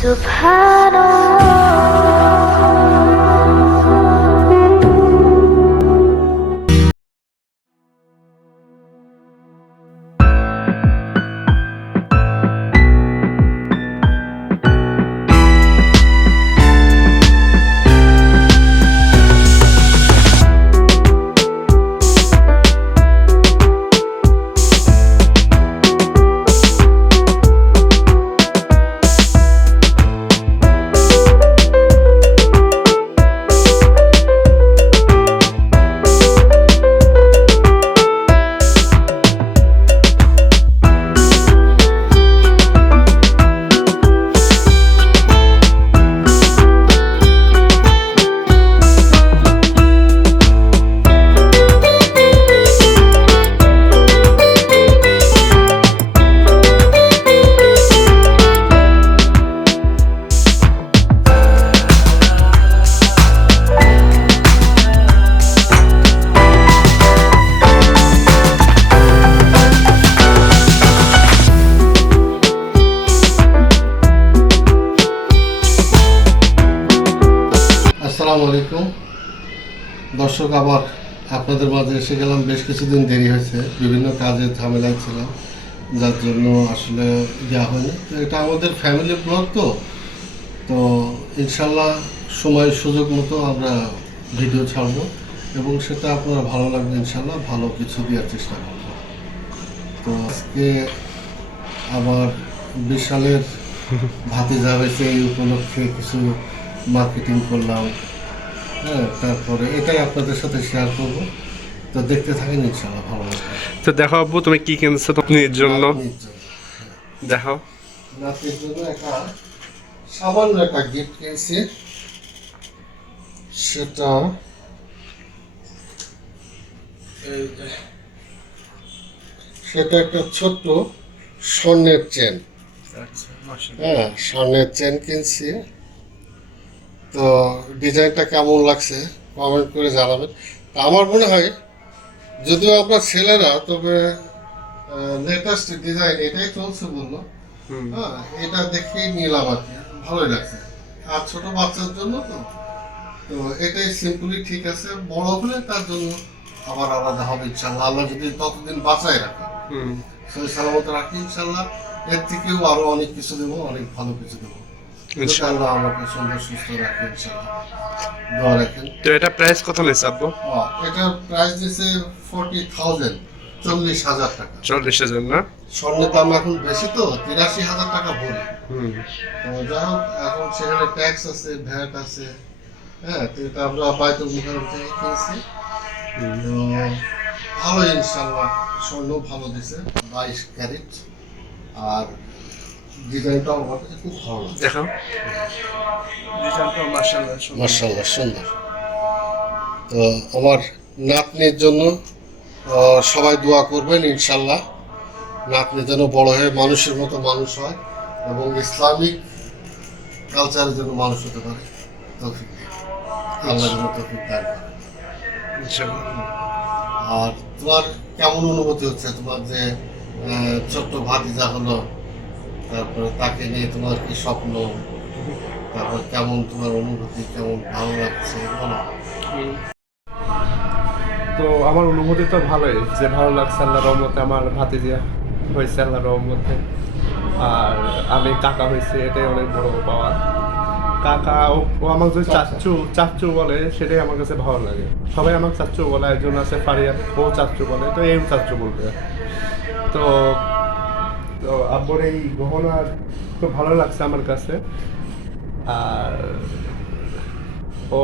Subhanallah. আসসালামু আলাইকুম। দর্শক আবার আপনাদের মাঝে এসে গেলাম। বেশ কিছুদিন দেরি হয়েছে বিভিন্ন কাজে ঝামেলায় ছিলাম যার জন্য আসলে দেওয়া হয়নি। তো এটা আমাদের ফ্যামিলি ব্লগ তো। তো ইনশাল্লাহ সময় সুযোগ মতো আমরা ভিডিও ছাড়বো এবং সেটা আপনারা ভালো লাগবে ইনশাল্লাহ ভালো কিছু দেওয়ার চেষ্টা করব। তো আজকে আবার বিশালের ভাতিজা হয়েছে এই উপলক্ষে কিছু মার্কেটিং করলাম। হ্যাঁ তারপরে এটাই আপনাদের সাথে শেয়ার করব। তো দেখতে থাকেন ইনশাল্লাহ ভালো তো দেখো আব্বু তুমি কি কিনছো তোমার জন্য? জন্য। দেখো নাতনির জন্য একটা সামান্য একটা গিফট কিনছি। সেটা সেটা একটা ছোট্ট স্বর্ণের চেন হ্যাঁ স্বর্ণের চেন কিনছি। তো ডিজাইনটা কেমন লাগছে কমেন্ট করে জানাবেন। তা আমার মনে হয় যদিও আমরা ছেলেরা তবে লেটেস্ট ডিজাইন এটাই চলছে বলল। হ্যাঁ এটা দেখেই নিলাম আর কি। ভালোই লাগছে। আর ছোট বাচ্চার জন্য তো তো এটাই সিম্পলি ঠিক আছে। বড় হলে তার জন্য আবার আলাদা হবে ইনশাল্লাহ। আল্লাহ যদি ততদিন বাঁচায় রাখে। হুম। সেই সালামত রাখি ইনশাল্লাহ। এর থেকেও আরও অনেক কিছু দেবো অনেক ভালো কিছু দেবো। ইনশাল্লাহ আমাকে সুন্দর সুস্থ দোয়া রাখেন। তো এটা প্রাইস কত নিচ্ছে আব্বু? এটার প্রাইস দিছে ফোরটি থাউজেন্ড চল্লিশ হাজার টাকা। চল্লিশ হাজার না? স্বর্ণের দাম এখন বেশি তো তিরাশি হাজার টাকা ভরি। হুম। তো যাই হোক এখন সেখানে ট্যাক্স আছে ভ্যাট আছে হ্যাঁ তো এটা আমরা বাইতুল মুখারম থেকে কিনছি। তো ভালো ইনশাল্লাহ স্বর্ণ ভালো দিছে বাইশ ক্যারেট। আর ডিজাইনটাও আমার কাছে খুব ভালো লাগে। দেখো ডিজাইনটা মাশাআল্লাহ মার্শাল্লাহ সুন্দর। তো আমার নাতনির জন্য আহ, সবাই দোয়া করবেন ইনশাল্লাহ নাতনি যেন বড় হয়ে মানুষের মতো মানুষ হয় এবং ইসলামিক কালচারের জন্য মানুষ হতে পারে। তৌফিক আল্লাহ যেন তৌফিক দান করে। আর তোমার কেমন অনুভূতি হচ্ছে? তোমার যে আহ, ছোট্ট ভাতিজা হলো তারপরে তাকে নিয়ে তোমার কি স্বপ্ন? তারপর কেমন তোমার অনুভূতি, কেমন ভালো লাগছে? বলো। তো আমার অনুভূতি তো ভালোই, যে ভালো লাগছে আল্লাহ রহমতে, আমার ভাতিজিয়া হয়েছে আল্লাহ রহমতে, আর আমি কাকা হয়েছে, এটাই অনেক বড় পাওয়া কাকা ও- আমাকে যদি চাচ্চু চাচ্চু বলে, সেটাই আমার কাছে ভালো লাগে। সবাই আমাকে চাচ্চু বলে, একজন আছে ফারিয়া ও চাচ্চু বলে, তো এই চাচ্চু বলবে। তো তো আব্বুর এই গহনা খুব ভালো লাগছে আমার কাছে। আর ও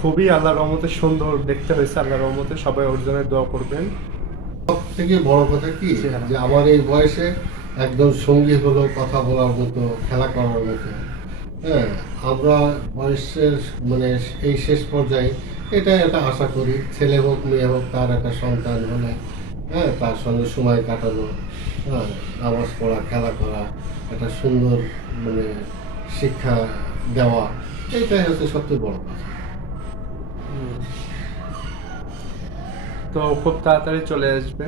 খুবই আল্লাহ রহমতে সুন্দর দেখতে হয়েছে আল্লাহ রহমতে সবাই ওর জন্য দোয়া করবেন। সব থেকে বড় কথা কি? যে আমার এই বয়সে একদম সঙ্গী হলো কথা বলার মতো খেলা করার মতো। হ্যাঁ আমরা বয়সের মানে এই শেষ পর্যায়ে এটা একটা আশা করি ছেলে হোক মেয়ে হোক তার একটা সন্তান হলে। হ্যাঁ তার সঙ্গে সময় কাটানো হ্যাঁ নামাজ পড়া খেলা করা একটা সুন্দর মানে শিক্ষা দেওয়া এটাই হচ্ছে সবচেয়ে বড় কথা। তো খুব তাড়াতাড়ি চলে আসবে।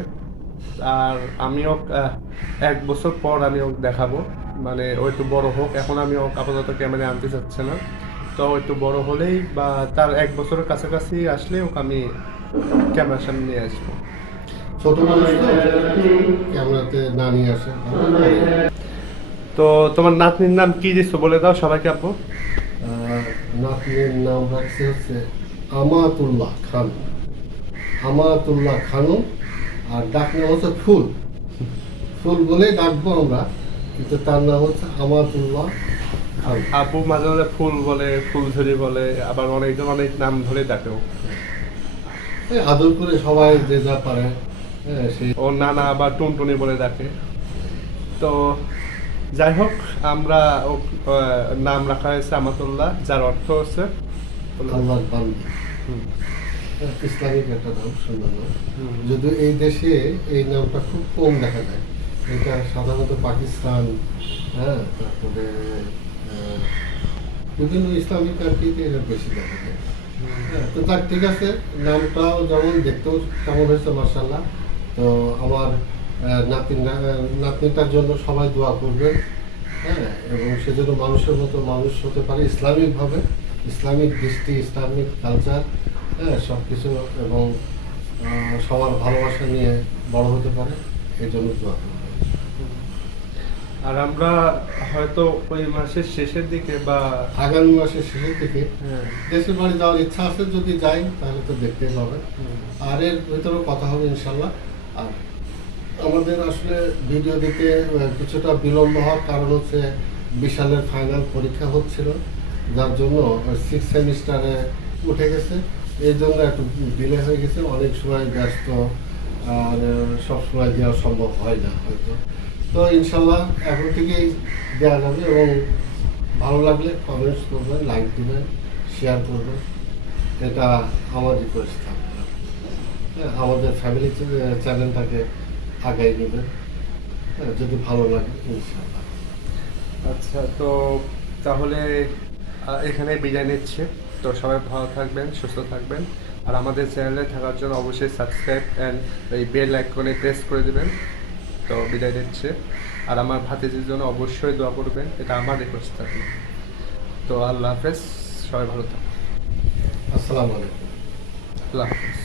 আর আমিও আহ, এক বছর পর আমি ওকে দেখাবো। মানে ও একটু বড় হোক এখন আমি ও আপাতত ক্যামেরা আনতে চাচ্ছে না। তো একটু বড় হলেই বা তার এক বছরের কাছাকাছি আসলে ওকে আমি ক্যামেরার সামনে নিয়ে আসব। ছোট মানুষ তো ক্যামেরাতে না নিয়ে আসে। তো তোমার নাতনির নাম কি দিচ্ছ বলে দাও সবাইকে আপু? নাতনির নাম রাখছে হচ্ছে আমাতুল্লাহ খান। আমাতুল্লাহ খানম আর ডাক নাম হচ্ছে ফুল। ফুল বলেই ডাকবো আমরা কিন্তু তার নাম হচ্ছে আমাতুল্লাহ খান। আপু মাঝে মাঝে ফুল বলে ফুলঝুরি বলে আবার অনেকজন অনেক নাম ধরে ডাকেও। এই আদর করে সবাই যে যা পারে। হ্যাঁ সেই ও নানা আবার টুনটুনি বলে ডাকে। তো যাই হোক আমরা ও নাম রাখা হয়েছে আমাতুল্লাহ যার অর্থ হচ্ছে ইসলামিক একটা নাম সুন্দর। যদিও এই দেশে এই নামটা খুব কম দেখা যায়। এটা সাধারণত পাকিস্তান হ্যাঁ তারপরে বিভিন্ন ইসলামিক কান্ট্রিতে এটা বেশি দেখা যায়। হ্যাঁ, তো যাক ঠিক আছে নামটাও যেমন দেখতেও কেমন হয়েছে মার্শাল্লাহ তো আমার নাতিন নাতনিটার জন্য সবাই দোয়া করবেন হ্যাঁ? এবং সে যেন মানুষের মতো মানুষ হতে পারে ইসলামিকভাবে ইসলামিক দৃষ্টি ইসলামিক কালচার হ্যাঁ? সব কিছু এবং সবার ভালোবাসা নিয়ে বড় হতে পারে এই জন্য দোয়া করবেন। আর আমরা হয়তো ওই মাসের শেষের দিকে বা আগামী মাসের শেষের দিকে হ্যাঁ, দেশের বাড়ি যাওয়ার ইচ্ছা আছে যদি যাই তাহলে তো দেখতেই পাবেন। আর এর ভিতরেও কথা হবে ইনশাল্লাহ। আমাদের আসলে ভিডিও দিতে কিছুটা বিলম্ব হওয়ার কারণ হচ্ছে বিশালের ফাইনাল পরীক্ষা হচ্ছিল, যার জন্য সিক্স সেমিস্টারে উঠে গেছে। এই জন্য একটু ডিলে হয়ে গেছে। অনেক সময় ব্যস্ত, আর সব সময় দেওয়া সম্ভব হয় না হয়তো। তো ইনশাল্লাহ এখন থেকেই দেওয়া যাবে এবং ভালো লাগলে কমেন্টস করবেন লাইক দেবেন শেয়ার করবেন। এটা আমার রিকোয়েস্ট থাকবে। আমাদের ফ্যামিলি চ্যানেলটাকে আগাই নেবেন হ্যাঁ, যদি ভালো লাগে ইনশাল্লাহ আচ্ছা তো তাহলে এখানে বিদায় নিচ্ছে। তো সবাই ভালো থাকবেন সুস্থ থাকবেন। আর আমাদের চ্যানেলে থাকার জন্য অবশ্যই সাবস্ক্রাইব অ্যান্ড এই বেল আইকনে প্রেস করে দেবেন। তো বিদায় নিচ্ছে। আর আমার ভাতিজির জন্য অবশ্যই দোয়া করবেন এটা আমার রিকোয়েস্ট থাকবে। তো আল্লাহ হাফেজ সবাই ভালো থাকবেন। আসসালামু আলাইকুম। আল্লাহ হাফেজ।